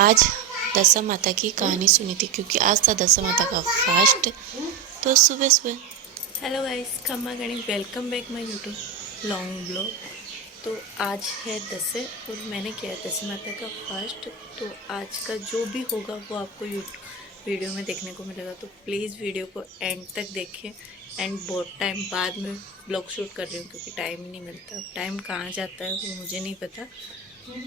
आज दशा माता की कहानी सुनी थी क्योंकि आज था दशा माता का फास्ट। तो सुबह सुबह हेलो गाइस, खम्मा गणी, welcome back my YouTube long blog. तो आज है दशे और मैंने किया है दशा माता का फास्ट। तो आज का जो भी होगा वो आपको वीडियो में देखने को मिलेगा। तो प्लीज़ वीडियो को एंड तक देखें। एंड बहुत टाइम बाद में ब्लॉग शूट कर रही हूँ क्योंकि टाइम ही नहीं मिलता। टाइम कहाँ जाता है वो मुझे नहीं पता।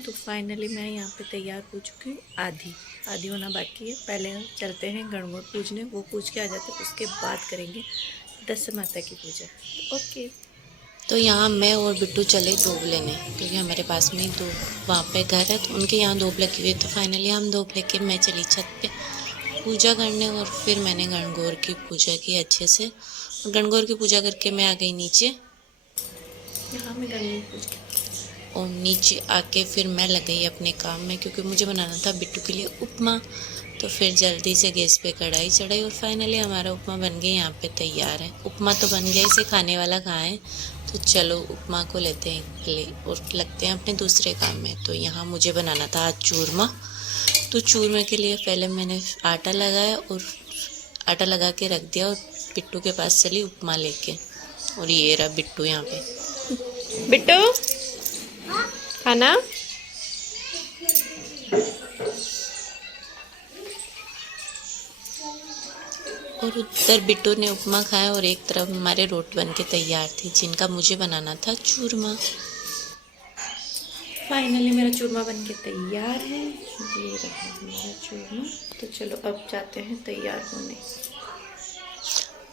तो फाइनली मैं यहाँ पे तैयार हो चुकी हूँ। आधी होना बाकी है। पहले हम चलते हैं गणगौर पूजने, वो पूज के आ जाते हैं, उसके बाद करेंगे दशा माता की पूजा। ओके। तो यहाँ मैं और बिट्टू चले धूप लेने क्योंकि हमारे पास में धूप वहाँ पे घर है, तो उनके यहाँ धूप लगी हुई है। तो फाइनली हम धूप लेके मैं चली छत पे पूजा करने और फिर मैंने गणगौर की पूजा की अच्छे से। गणगौर की पूजा करके मैं आ गई नीचे। यहाँ मैं गणगौर पूजा और नीचे आके फिर मैं लग गई अपने काम में क्योंकि मुझे बनाना था बिट्टू के लिए उपमा। तो फिर जल्दी से गैस पे कढ़ाई चढ़ाई और फाइनली हमारा उपमा बन गया, यहाँ पे तैयार है। उपमा तो बन गया, इसे खाने वाला कहाँ है। तो चलो उपमा को लेते हैं पहले और लगते हैं अपने दूसरे काम में। तो यहाँ मुझे बनाना था आज चूरमा। तो चूरमे के लिए पहले मैंने आटा लगाया और आटा लगा के रख दिया और बिट्टू के पास चली उपमा लेके। और ये रहा बिट्टू यहाँ पे। बिट्टू खाना। और उधर बिट्टू ने उपमा खाया और एक तरफ हमारे रोटी बन के तैयार थी जिनका मुझे बनाना था चूरमा। फाइनली मेरा चूरमा बन के तैयार है। ये रहा मेरा चूरमा। तो चलो अब जाते हैं तैयार होने।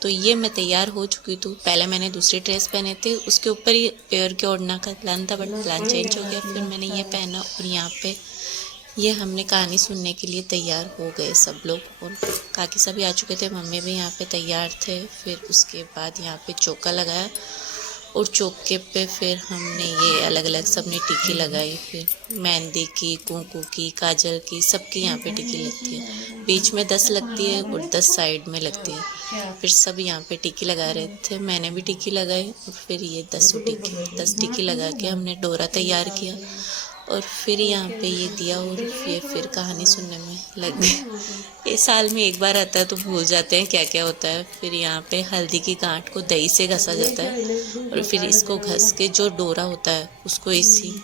तो ये मैं तैयार हो चुकी थी। पहले मैंने दूसरी ड्रेस पहने थे, उसके ऊपर ही पेयर के ओढ़ना का प्लान था बट प्लान चेंज हो गया। फिर मैंने ये पहना और यहाँ पे ये हमने कहानी सुनने के लिए तैयार हो गए सब लोग। और काकी सभी आ चुके थे, मम्मी भी यहाँ पे तैयार थे। फिर उसके बाद यहाँ पे चौका लगाया और चौके पे फिर हमने ये अलग अलग सबने टिक्की लगाई। फिर मेहंदी की, कुंकू की, काजल की, सबकी यहाँ पे टिक्की लगती है। बीच में 10 लगती है और 10 साइड में लगती है। फिर सब यहाँ पे टिक्की लगा रहे थे, मैंने भी टिक्की लगाई। और फिर ये 10 टिक्की लगा के हमने डोरा तैयार किया और फिर यहाँ पे ये दिया और ये फिर कहानी सुनने में लग गए। ये साल में एक बार आता है तो भूल जाते हैं क्या क्या होता है। फिर यहाँ पे हल्दी की गांठ को दही से घसा जाता है और फिर इसको घस के जो डोरा होता है उसको इसी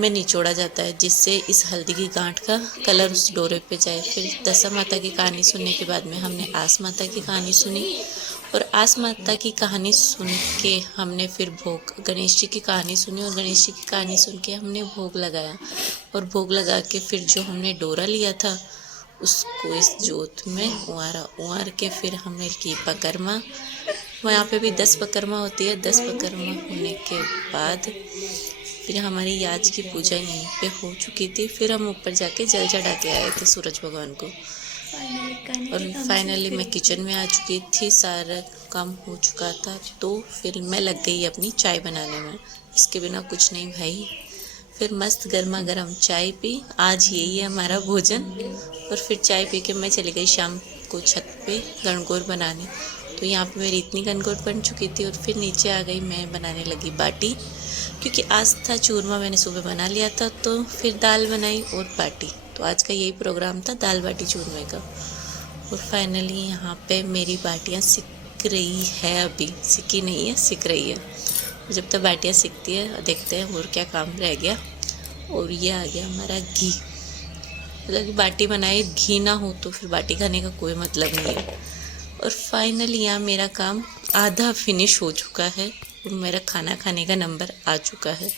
में निचोड़ा जाता है जिससे इस हल्दी की गांठ का कलर उस डोरे पे जाए। फिर दशा माता की कहानी सुनने के बाद में हमने आस माता की कहानी सुनी और आस माता की कहानी सुन के हमने फिर गणेश जी की कहानी सुनी और गणेश जी की कहानी सुन के हमने भोग लगाया। और भोग लगा के फिर जो हमने डोरा लिया था उसको इस जोत में उवार के फिर हमने की पकरमा। वहाँ पे भी 10 पकरमा होती है। 10 पकरमा होने के बाद फिर हमारी आज की पूजा यहीं पे हो चुकी थी। फिर हम ऊपर जाके जल चढ़ा के आए थे सूरज भगवान को। और फाइनली मैं किचन में आ चुकी थी, सारा काम हो चुका था। तो फिर मैं लग गई अपनी चाय बनाने में। इसके बिना कुछ नहीं भाई। फिर मस्त गर्मा गर्म चाय पी, आज यही है हमारा भोजन। और फिर चाय पी के मैं चली गई शाम को छत पे गणगौर बनाने। तो यहाँ पे मेरी इतनी गणगौर बन चुकी थी और फिर नीचे आ गई मैं बनाने लगी बाटी क्योंकि आज था चूरमा, मैंने सुबह बना लिया था। तो फिर दाल बनाई और बाटी। तो आज का यही प्रोग्राम था, दाल बाटी चूरमे का। और फाइनली यहाँ पे मेरी बाटियाँ सिक रही है, अभी सिकी नहीं है, सिक रही है। जब तक बाटियाँ सिकती है देखते हैं और क्या काम रह गया। और ये आ गया हमारा घी। मतलब कि बाटी बनाए घी ना हो तो फिर बाटी खाने का कोई मतलब नहीं है। और फाइनली यहाँ मेरा काम आधा फिनिश हो चुका है और मेरा खाना खाने का नंबर आ चुका है।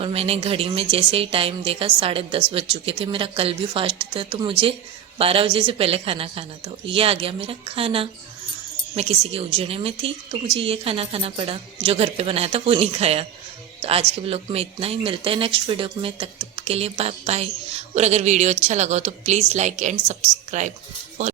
और मैंने घड़ी में जैसे ही टाइम देखा 10:30 बज चुके थे। मेरा कल भी फास्ट था तो मुझे 12 बजे से पहले खाना खाना था। ये आ गया मेरा खाना। मैं किसी के उजड़े में थी तो मुझे ये खाना खाना पड़ा, जो घर पे बनाया था वो नहीं खाया। तो आज के ब्लॉग में इतना ही, मिलते हैं नेक्स्ट वीडियो में। तब के लिए बाय बाय। और अगर वीडियो अच्छा लगा हो तो प्लीज़ लाइक एंड सब्सक्राइब।